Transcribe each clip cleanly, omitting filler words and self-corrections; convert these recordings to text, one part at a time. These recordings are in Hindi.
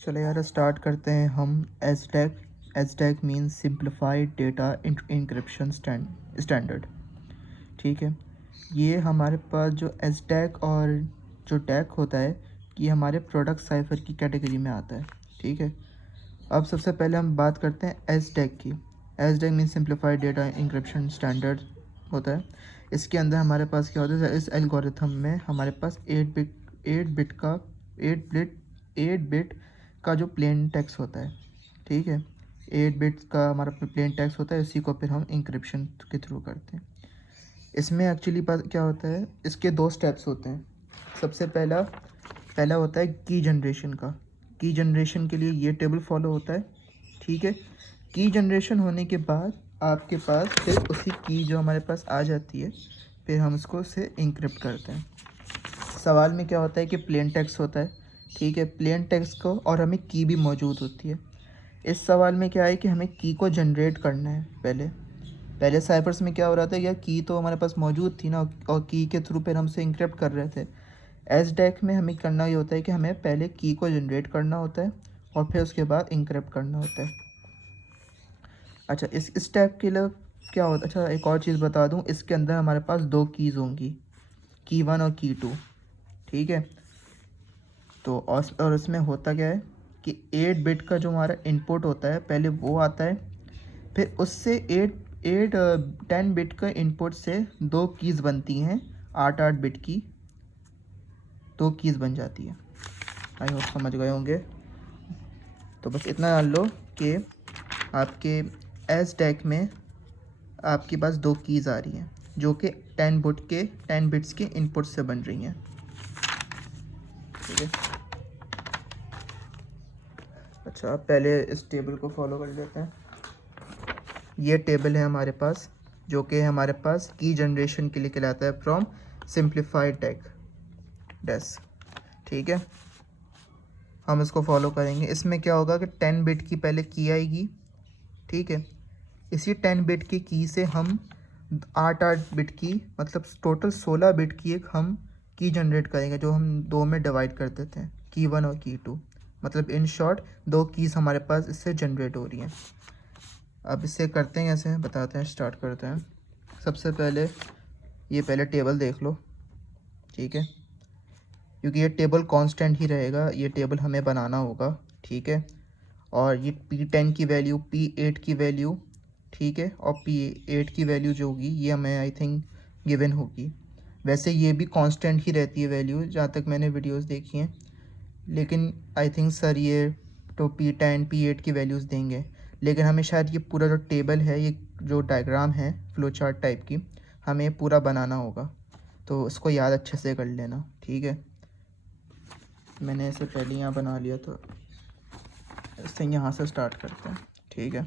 चलो यार स्टार्ट करते हैं हम। SDES SDES means simplified data encryption standard. ठीक है, ये हमारे पास जो एसडेक और जो डेक होता है ये हमारे प्रोडक्ट साइफर की कैटेगरी में आता है। ठीक है, अब सबसे पहले हम बात करते हैं एसडेक की। SDES means simplified data encryption standard होता है। इसके अंदर हमारे पास क्या होता है, इस एल्गोरिथम में हमारे पास 8 बिट का जो प्लेन टेक्स्ट होता है। ठीक है, 8 बिट्स का हमारा प्लेन टेक्स्ट होता है, इसी को फिर हम इंक्रिप्शन के थ्रू करते हैं। इसमें एक्चुअली बात क्या होता है, इसके 2 स्टेप्स होते हैं। सबसे पहला होता है की जनरेशन का। की जनरेशन के लिए ये टेबल फॉलो होता है। ठीक है, की जनरेशन होने के बाद आपके पास फिर उसी की जो हमारे पास आ जाती है, फिर हम उसको से इंक्रिप्ट करते हैं। सवाल में क्या होता है कि प्लेन टेक्स्ट होता है। ठीक है, प्लेन टेक्स्ट को और हमें की भी मौजूद होती है। इस सवाल में क्या है कि हमें की को जनरेट करना है। पहले साइफर्स में क्या हो रहा था, या की तो हमारे पास मौजूद थी ना, और की के थ्रू फिर हमसे इंक्रिप्ट कर रहे थे। एसडेक में हमें करना ये होता है कि हमें पहले की को जनरेट करना होता है और फिर उसके बाद इंक्रिप्ट करना होता है। अच्छा, इस स्टेप के लिए क्या होता है, अच्छा एक और चीज़ बता दूं, इसके अंदर हमारे पास 2 कीज़ होंगी, की 1 और की 2। ठीक है, तो और इसमें होता क्या है कि 8 बिट का जो हमारा इनपुट होता है पहले वो आता है, फिर उससे 10 बिट का इनपुट से 2 कीज़ बनती हैं। 8 बिट की 2 कीज़ बन जाती है। आई होप समझ गए होंगे। तो बस इतना जान लो कि आपके एस डैक में आपके पास 2 कीज़ आ रही हैं जो कि 10 बिट्स के इनपुट से बन रही हैं। ठीक है, अच्छा आप पहले इस टेबल को फॉलो कर लेते हैं। ये टेबल है हमारे पास, जो कि हमारे पास की जनरेशन के लिए कहलाता है फ्रॉम सिंप्लीफाइड डेस। ठीक है, हम इसको फॉलो करेंगे। इसमें क्या होगा कि 10 बिट की पहले की आएगी। ठीक है, इसी 10 बिट की से हम 8 बिट की, मतलब टोटल 16 बिट की एक हम की जनरेट करेंगे, जो हम 2 में डिवाइड कर देते हैं, की 1 और की 2। मतलब इन शॉर्ट 2 कीज़ हमारे पास इससे जनरेट हो रही हैं। अब इसे करते हैं कैसे, बताते हैं, स्टार्ट करते हैं। सबसे पहले ये पहले टेबल देख लो। ठीक है, क्योंकि ये टेबल कांस्टेंट ही रहेगा, ये टेबल हमें बनाना होगा। ठीक है, और ये P10 की वैल्यू, P8 की वैल्यू, ठीक है, और P8 की वैल्यू जो होगी ये हमें आई थिंक गिवन होगी। वैसे ये भी कांस्टेंट ही रहती है वैल्यू, जहाँ तक मैंने वीडियोस देखी हैं, लेकिन आई थिंक सर ये तो P10 P8 की वैल्यूज़ देंगे। लेकिन हमें शायद ये पूरा जो टेबल है, ये जो डायग्राम है फ्लो चार्ट टाइप की, हमें पूरा बनाना होगा, तो इसको याद अच्छे से कर लेना। ठीक है, मैंने इसे पहले यहाँ बना लिया, तो इससे यहाँ से स्टार्ट करते हैं। ठीक है,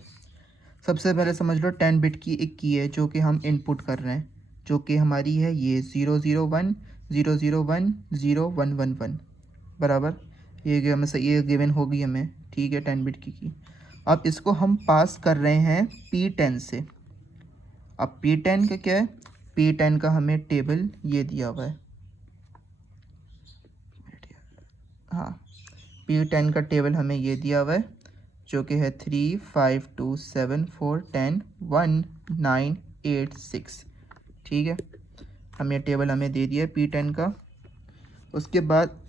सबसे पहले समझ लो 10 बिट की एक की है जो कि हम इनपुट कर रहे हैं, जो कि हमारी है ये 001 001 0111 बराबर। ये हमें सही, ये गिवन होगी हमें। ठीक है, 10 बिट की। अब इसको हम पास कर रहे हैं P10 से। अब P10 का क्या है, P10 का हमें टेबल ये दिया हुआ है। हाँ, P10 का टेबल हमें ये दिया हुआ है, जो कि है 3 5 2 7 4 10 1 9 8 6। ठीक है, ये टेबल हमें दे दिया है P10 का। उसके बाद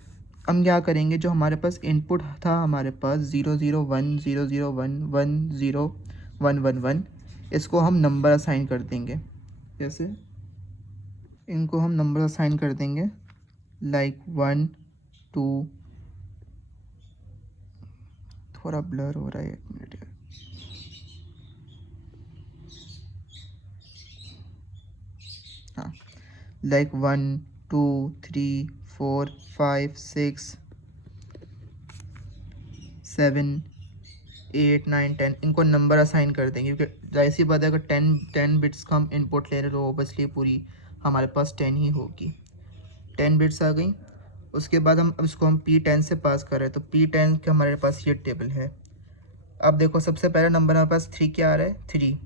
हम क्या करेंगे, जो हमारे पास इनपुट था, हमारे पास 001 001 10111, इसको हम नंबर असाइन कर देंगे। कैसे, इनको हम नंबर असाइन कर देंगे, लाइक 1 2, थोड़ा ब्लर हो रहा है, 1 मिनट यार। हाँ, लाइक 1 2 3 4 5 6 7 8 9 10, इनको नंबर असाइन कर देंगे, क्योंकि जाहिर सी बात है अगर 10 बिट्स का हम इनपुट ले रहे तो ओबियसली पूरी हमारे पास 10 ही होगी। 10 बिट्स आ गई। उसके बाद हम अब इसको हम P10 से पास कर रहे हैं, तो P10 का हमारे पास ये टेबल है। अब देखो, सबसे पहला नंबर हमारे पास 3 क्या आ रहा है, 3।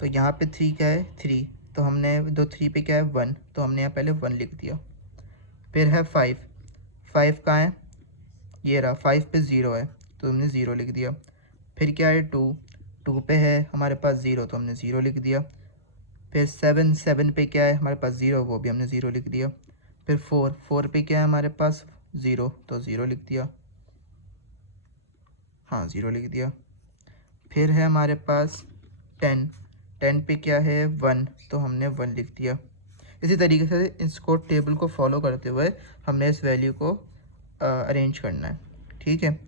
तो यहाँ पे 3 क्या है, 3। तो हमने 3 पे क्या है, 1, तो हमने यहाँ पहले 1 लिख दिया। फिर है 5 कहाँ है, ये रहा 5 पे 0 है तो हमने 0 लिख दिया। फिर क्या है 2, 2 पे है हमारे पास 0 तो हमने 0 लिख दिया। फिर 7, 7 पे क्या है हमारे पास 0, वो भी हमने 0 लिख दिया। फिर 4, 4 पे क्या है हमारे पास 0 तो 0 लिख दिया, हाँ 0 लिख दिया। फिर है हमारे पास 10, 10 पे क्या है 1 तो हमने 1 लिख दिया। इसी तरीके से इसको टेबल को फॉलो करते हुए हमने इस वैल्यू को अरेंज करना है, ठीक है।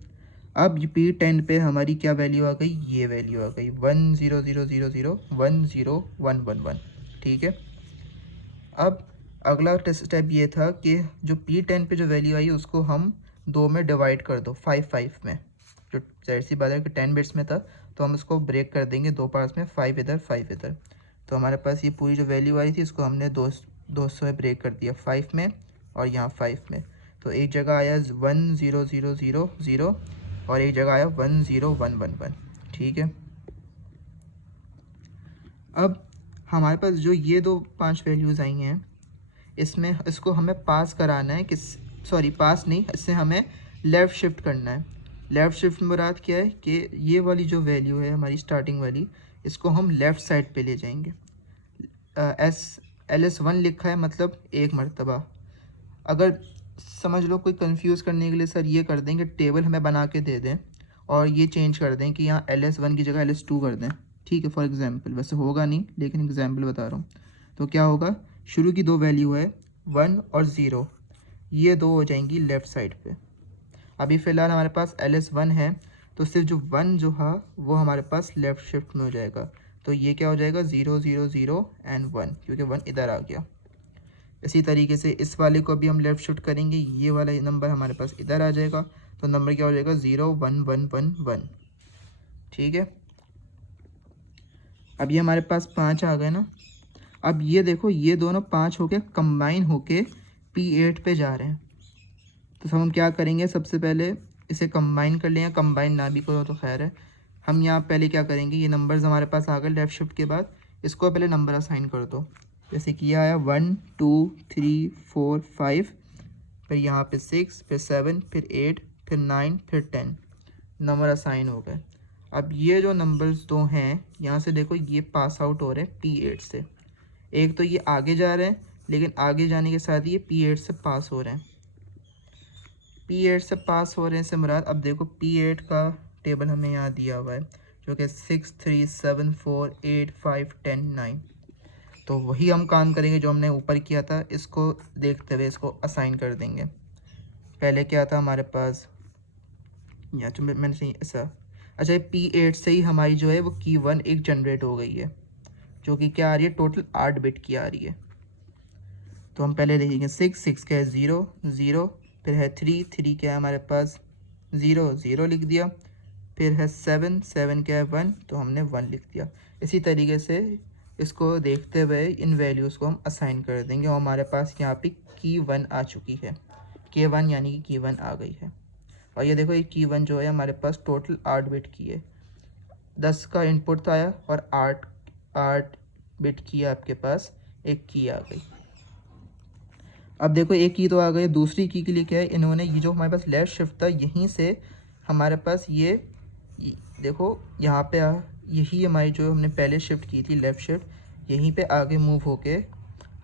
अब P10 पे हमारी क्या वैल्यू आ गई, ये वैल्यू आ गई 1 0 0 0 0 1 0 1 1 1, ठीक है। अब अगला स्टेप ये था कि जो P10 पे जो वैल्यू आई उसको हम 2 में डिवाइड कर दो, 5 5 में। जो जाहिर सी बात है कि 10 बिट्स में था तो हम इसको ब्रेक कर देंगे 2 पार्ट्स में, 5 इधर 5 इधर। तो हमारे पास ये पूरी जो वैल्यू आई थी इसको हमने 200 में ब्रेक कर दिया, 5 में और यहाँ 5 में। तो एक जगह आया 1 0 0 0 0 और एक जगह आया 1 0 1 1 1, ठीक है। अब हमारे पास जो ये 5 वैल्यूज़ आई हैं इसमें इसको हमें पास कराना है, किस सॉरी पास नहीं, इससे हमें लेफ़्ट शिफ्ट करना है। लेफ़्ट शिफ्ट मुराद क्या है कि ये वाली जो वैल्यू है हमारी स्टार्टिंग वाली, इसको हम लेफ़्ट साइड पे ले जाएंगे। LS1 लिखा है मतलब एक मरतबा। अगर समझ लो कोई कंफ्यूज करने के लिए सर ये कर दें कि टेबल हमें बना के दे दें और ये चेंज कर दें कि यहाँ LS1 की जगह LS2 कर दें, ठीक है, फॉर एग्जांपल। वैसे होगा नहीं लेकिन एग्जांपल बता रहा हूँ। तो क्या होगा, शुरू की 2 वैल्यू है 1 और 0, ये 2 हो जाएंगी लेफ़्ट साइड पे। अभी फ़िलहाल हमारे पास LS1 है तो सिर्फ जो 1 जो है वो हमारे पास लेफ़्ट शिफ्ट में हो जाएगा। तो ये क्या हो जाएगा 0 0 0 एंड 1, क्योंकि 1 इधर आ गया। इसी तरीके से इस वाले को भी हम लेफ़्ट शिफ्ट करेंगे, ये वाला नंबर हमारे पास इधर आ जाएगा तो नंबर क्या हो जाएगा 0 1 1 1 1, ठीक है। अब ये हमारे पास 5 आ गए ना। अब ये देखो ये दोनों 5 होके कंबाइन होके P8 पे जा रहे हैं। तो हम क्या करेंगे, सबसे पहले इसे कंबाइन कर लें, कंबाइन ना भी करो तो खैर है। हम यहाँ पहले क्या करेंगे, ये नंबर्स हमारे पास आ गए लेफ़्ट शिफ्ट के बाद, इसको पहले नंबर असाइन कर दो। जैसे कि यह आया 1 2 3 4 5, फिर यहाँ पे 6, फिर 7, फिर 8, फिर 9, फिर 10, नंबर असाइन हो गए। अब ये जो नंबर्स 2 हैं यहाँ से देखो ये पास आउट हो रहे हैं P8 से। एक तो ये आगे जा रहे हैं लेकिन आगे जाने के साथ ये P8 से पास हो रहे हैं। P8 से पास हो रहे हैं से मुराद, अब देखो P8 का टेबल हमें यहाँ दिया हुआ है जो कि 6 3 7 4 8 5 10 9। तो वही हम काम करेंगे जो हमने ऊपर किया था, इसको देखते हुए इसको असाइन कर देंगे। पहले क्या था हमारे पास, या तो मैंने सही ऐसा, अच्छा P8 से ही हमारी जो है वो की 1 एक जनरेट हो गई है जो कि क्या आ रही है, टोटल 8 बिट की आ रही है। तो हम पहले देखेंगे 6 6 क्या है 0 0, फिर है 3 3 क्या है हमारे पास 0 0 लिख दिया, फिर है 7 7 क्या है 1 तो हमने 1 लिख दिया। इसी तरीके से इसको देखते हुए इन वैल्यूज़ को हम असाइन कर देंगे और हमारे पास यहाँ पे की 1 आ चुकी है, K1 यानी कि की 1 आ गई है। और ये देखो ये की 1 जो है हमारे पास टोटल 8 बिट की है। 10 का इनपुट आया और 8 बिट की आपके पास एक की आ गई। अब देखो एक की तो आ गई, दूसरी की के लिए क्या है, इन्होंने ये जो हमारे पास लेफ़्ट शिफ्ट था यहीं से हमारे पास ये देखो यहाँ पे यही हमारी जो हमने पहले शिफ्ट की थी लेफ़्ट शिफ्ट, यहीं पे आगे मूव होके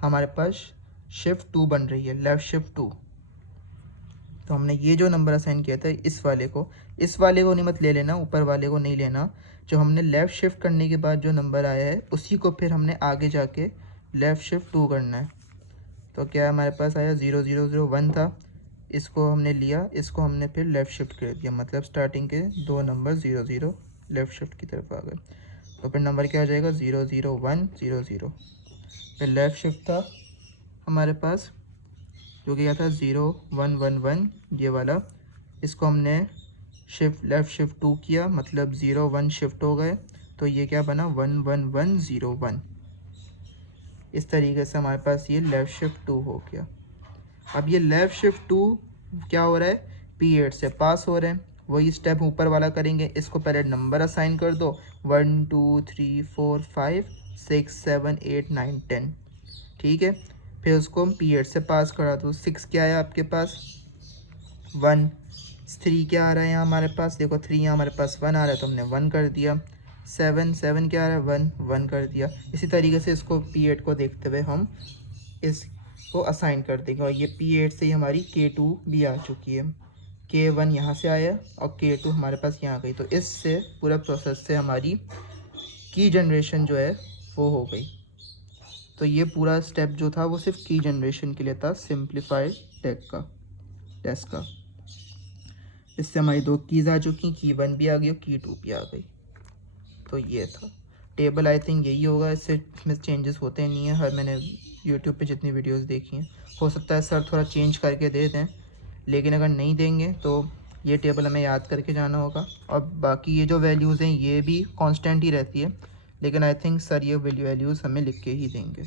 हमारे पास शिफ्ट 2 बन रही है, लेफ़्ट शिफ्ट 2। तो हमने ये जो नंबर असाइन किया था इस वाले को नहीं मत ले लेना, ऊपर वाले को नहीं लेना। जो हमने लेफ़्ट शिफ्ट करने के बाद जो नंबर आया है उसी को फिर हमने आगे जाके लेफ़्ट शिफ्ट 2 करना है। तो क्या हमारे पास आया 0 0 0 1 था, इसको हमने लिया, इसको हमने फिर लेफ़्ट शिफ्ट कर दिया, मतलब स्टार्टिंग के 2 नंबर 0 0 लेफ़्ट शिफ्ट की तरफ आ गए। तो फिर नंबर क्या आ जाएगा 0 0 1 0 0। फिर लेफ़्ट शिफ्ट था हमारे पास जो कि क्या था 0 1 1 1 ये वाला, इसको हमने शिफ्ट लेफ़्ट शिफ्ट 2 किया, मतलब 0 1 शिफ्ट हो गए तो ये क्या बना 1 1 1 0 1। इस तरीके से हमारे पास ये लेफ़्ट शिफ्ट 2 हो गया। अब ये लेफ़्ट शिफ्ट 2 क्या हो रहा है, P8 से पास हो रहे हैं, वही स्टेप ऊपर वाला करेंगे। इसको पहले नंबर असाइन कर दो 1 2 3 4 5 6 7 8 9 10, ठीक है। फिर उसको हम P8 से पास करा दो, 6 क्या है आपके पास 1, 3 क्या आ रहा है यहाँ हमारे पास, देखो 3 यहाँ हमारे पास 1 आ रहा है तो हमने 1 कर दिया। 7 क्या आ रहा है 1 1 कर दिया। इसी तरीके से इसको P8 को देखते हुए हम इसको असाइन कर देंगे और ये P8 से ही हमारी K2 भी आ चुकी है। K1 यहाँ से आया और K2 हमारे पास यहाँ गई, तो इससे पूरा प्रोसेस से हमारी की जनरेशन जो है वो हो गई। तो ये पूरा स्टेप जो था वो सिर्फ की जनरेशन के लिए था सिंप्लीफाइड टेस्ट का। इससे हमारी 2 कीज़ आ चुकी, की 1 भी आ गई और की 2 भी आ गई। तो ये था टेबल, आई थिंक यही होगा, इसमें चेंजेस होते नहीं हैं। मैंने यूट्यूब पे जितनी वीडियोस देखी हैं, हो सकता है सर थोड़ा चेंज करके दे दें, लेकिन अगर नहीं देंगे तो ये टेबल हमें याद करके जाना होगा। और बाकी ये जो वैल्यूज़ हैं ये भी कांस्टेंट ही रहती है, लेकिन आई थिंक सर ये वैल्यूज़ हमें लिख के ही देंगे।